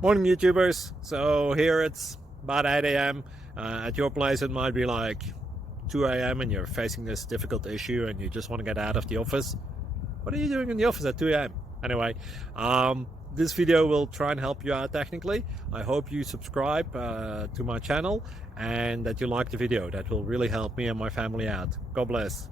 Morning YouTubers. So here it's about 8 a.m. At your place it might be like 2 a.m. and you're facing this difficult issue and you just want to get out of the office. What are you doing in the office at 2 a.m.? Anyway, this video will try and help you out technically. I hope you subscribe to my channel and that you like the video. That will really help me and my family out. God bless.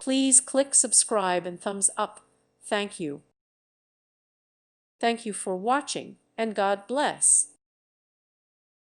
Please click subscribe and thumbs up. Thank you. Thank you for watching, and God bless.